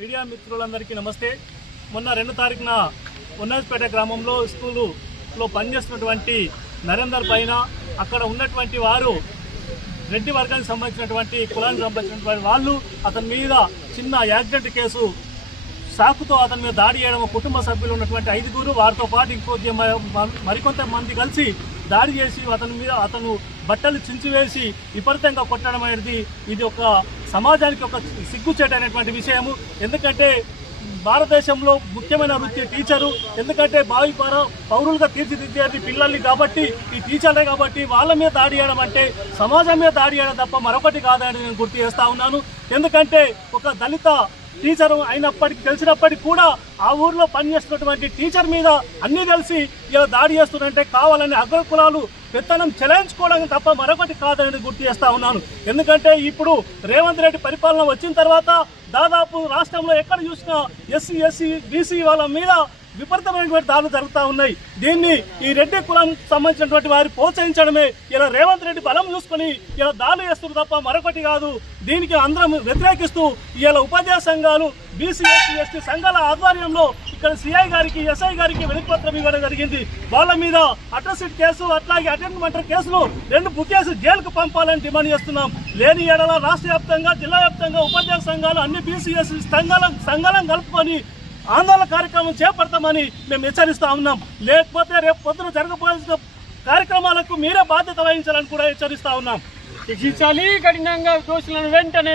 Media మిత్రులందరికీ నమస్తే. మొన్న 2 తారీఖున ఉన్నపేట గ్రామంలో స్కూలులో పనిచేస్తున్నటువంటి నరేందర్ పైన అక్కడ ఉన్నటువంటి వారు రెడ్డి వర్గానికి సంబంధించినటువంటి కులానికి సంబంధించినటువంటి వాళ్ళు అతని మీద చిన్న యాక్సిడెంట్ కేసు సాకుతో అతని మీద దాడి చేయడం, కుటుంబ సభ్యులు ఉన్నటువంటి 5గురు వారితో పాటు ఇంకో మరికొంతమంది కలిసి దాడి చేసి అతను బట్టలు చించివేసి విపరీతంగా కొట్టడం అనేది ఇది ఒక సమాజానికి ఒక సిగ్గుచేటైనటువంటి విషయము. ఎందుకంటే భారతదేశంలో ముఖ్యమైన వృత్తి టీచరు. ఎందుకంటే భావి పౌరులుగా తీర్చిదిద్దేది పిల్లల్ని కాబట్టి ఈ టీచర్లే కాబట్టి వాళ్ళ మీద దాడి చేయడం అంటే సమాజం మీద దాడి చేయడం తప్ప మరొకటి కాదని నేను గుర్తు చేస్తా ఉన్నాను. ఎందుకంటే ఒక దళిత టీచరు అయినప్పటికీ తెలిసినప్పటికీ కూడా ఆ ఊర్లో పనిచేస్తున్నటువంటి టీచర్ మీద అన్నీ తెలిసి ఇలా దాడి చేస్తున్నారంటే కావాలని అగ్రకులాలు పెత్తనం చెలాయించుకోవడం తప్ప మరొకటి కాదని గుర్తు చేస్తా ఉన్నాను. ఎందుకంటే ఇప్పుడు రేవంత్ రెడ్డి పరిపాలన వచ్చిన తర్వాత దాదాపు రాష్ట్రంలో ఎక్కడ చూసినా ఎస్సీ, ఎస్సీ, బీసీ వాళ్ళ మీద విపరీతమైనటువంటి దాడులు జరుగుతూ ఉన్నాయి. దీన్ని ఈ రెడ్డి కులం సంబంధించినటువంటి వారు ప్రోత్సహించడమే ఇలా రేవంత్ రెడ్డి బలం చూసుకుని ఇలా దాడులు చేస్తున్నారు తప్ప మరొకటి కాదు. దీనికి అందరం వ్యతిరేకిస్తూ ఇలా ఉపాధ్యాయ సంఘాలు, బీసీ, ఎస్సీ, ఎస్టీ సంఘాల ఆధ్వర్యంలో ఇక్కడ సిఐ గారికి, ఎస్ఐ గారికి వినతిపత్రం ఇవ్వడం జరిగింది. వాళ్ళ మీద అట్రాసిటీ కేసు అట్లాగే అటెంప్ట్ కేసులు 2 బుక్ చేసి జైలుకు పంపాలని డిమాండ్ చేస్తున్నాం. లేని ఏడల రాష్ట్ర వ్యాప్తంగా, జిల్లా వ్యాప్తంగా ఉపాధ్యాయ సంఘాలు అన్ని బీసీ, ఎస్సీ సంఘాలను కలుపుకొని ఆందోళన కార్యక్రమం చేపడతామని మేము హెచ్చరిస్తా ఉన్నాం. లేకపోతే రేపు పొద్దున జరగబోయే కార్యక్రమాలకు మీరే బాధ్యత వహించాలని కూడా హెచ్చరిస్తా ఉన్నాం. శిక్షించాలి, కఠినంగా దోషులను వెంటనే